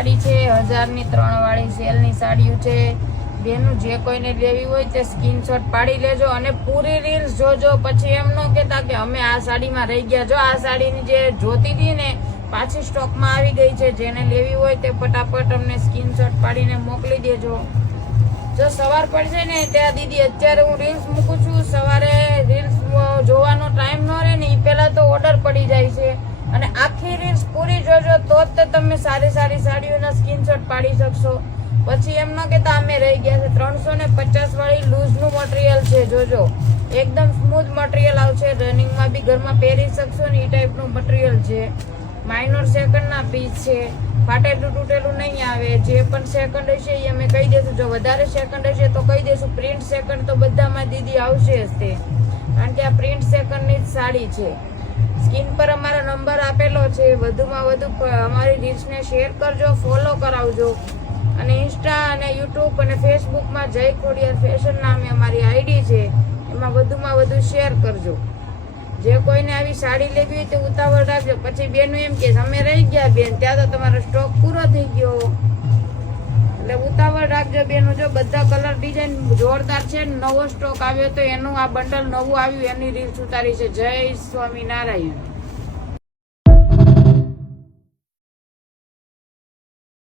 સાડી છે 1000 ની 3 વાળી સેલની સાડીઓ છે બેનું જે કોઈને લેવી હોય તે સ્ક્રીનશોટ પાડી લેજો અને પૂરી રીલ્સ જોજો પછી એમ ન કહેતા કે અમે આ સાડીમાં રહી ગયા જો આ સાડીની જે જોતી હતી ને પાછી સ્ટોકમાં આવી ગઈ છે જેને લેવી હોય તે ફટાફટ અમને સ્ક્રીનશોટ પાડીને મોકલી દેજો જો સવાર પડશે ને ત્યાં દીદી અત્યારે હું રીલ્સ મૂકું છું સવારે રીલ્સ જોવાનો ટાઈમ ન રહે ને એ પહેલા તો ઓર્ડર પડી જાય છે અને આખી રીલ્સ પૂરી જોજો તો જ તમે સારી સારી સાડીઓના સ્ક્રીનશોટ પાડી શકશો પછી એમ ન કહેતા અમે રહી ગયા છે 350 વાળી લૂઝનું મટીરિયલ છે જોજો એકદમ સ્મૂથ મટીરિયલ આવશે રનિંગમાં બી ઘરમાં પહેરી શકશો ને એ ટાઈપનું મટીરિયલ છે માઇનોર સેકન્ડના પીસ છે ફાટેલું તૂટેલું નહીં આવે જે પણ સેકન્ડ હશે એ અમે કહી દઈશું જો વધારે સેકન્ડ હશે તો કહી દઈશું પ્રિન્ટ સેકન્ડ તો બધામાં દીદી આવશે જ તે કારણ કે આ પ્રિન્ટ સેકન્ડની જ સાડી છે સ્ક્રીન પર અમારો નંબર આપેલો છે વધુમાં વધુ અમારી રીલ્સને શેર કરજો ફોલો કરાવજો અને ઇન્સ્ટા અને યુટ્યુબ અને ફેસબુકમાં જય ખોડિયાર ફેશન નામે અમારી આઈડી છે એમાં વધુમાં વધુ શેર કરજો જે કોઈને આવી સાડી લેવી હોય તે ઉતાવળ રાખજો પછી બેનું એમ કે અમે રહી ગયા બેન ત્યાં તો તમારો સ્ટોક પૂરો થઈ ગયો એટલે ઉતાવળ રાખજો બેનું જો બધા કલર ડિઝાઇન જોરદાર છે નવો સ્ટોક આવ્યો તો એનું આ બંડલ નવું આવ્યું એની રીલ્સ ઉતારી છે જય સ્વામિનારાયણ